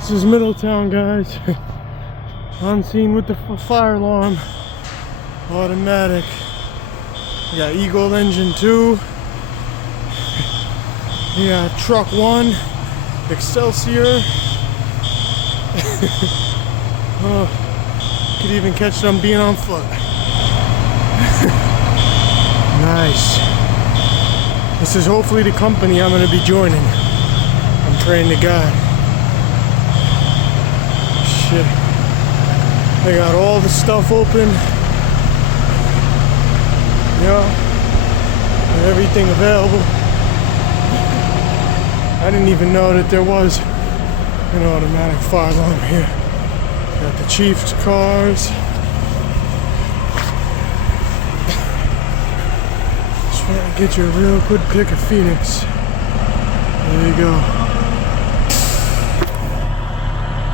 This is Middletown, guys. On scene with the fire alarm. Automatic. We got Eagle engine 2. We got truck 1. Excelsior. Oh, could even catch them being on foot. Nice. This is hopefully the company I'm going to be joining. I'm praying to God. Shit. They got all the stuff open. Yeah. And everything available. I didn't even know that there was an automatic fire alarm here. Got the Chiefs cars. Just trying to get you a real good pic of Phoenix. There you go.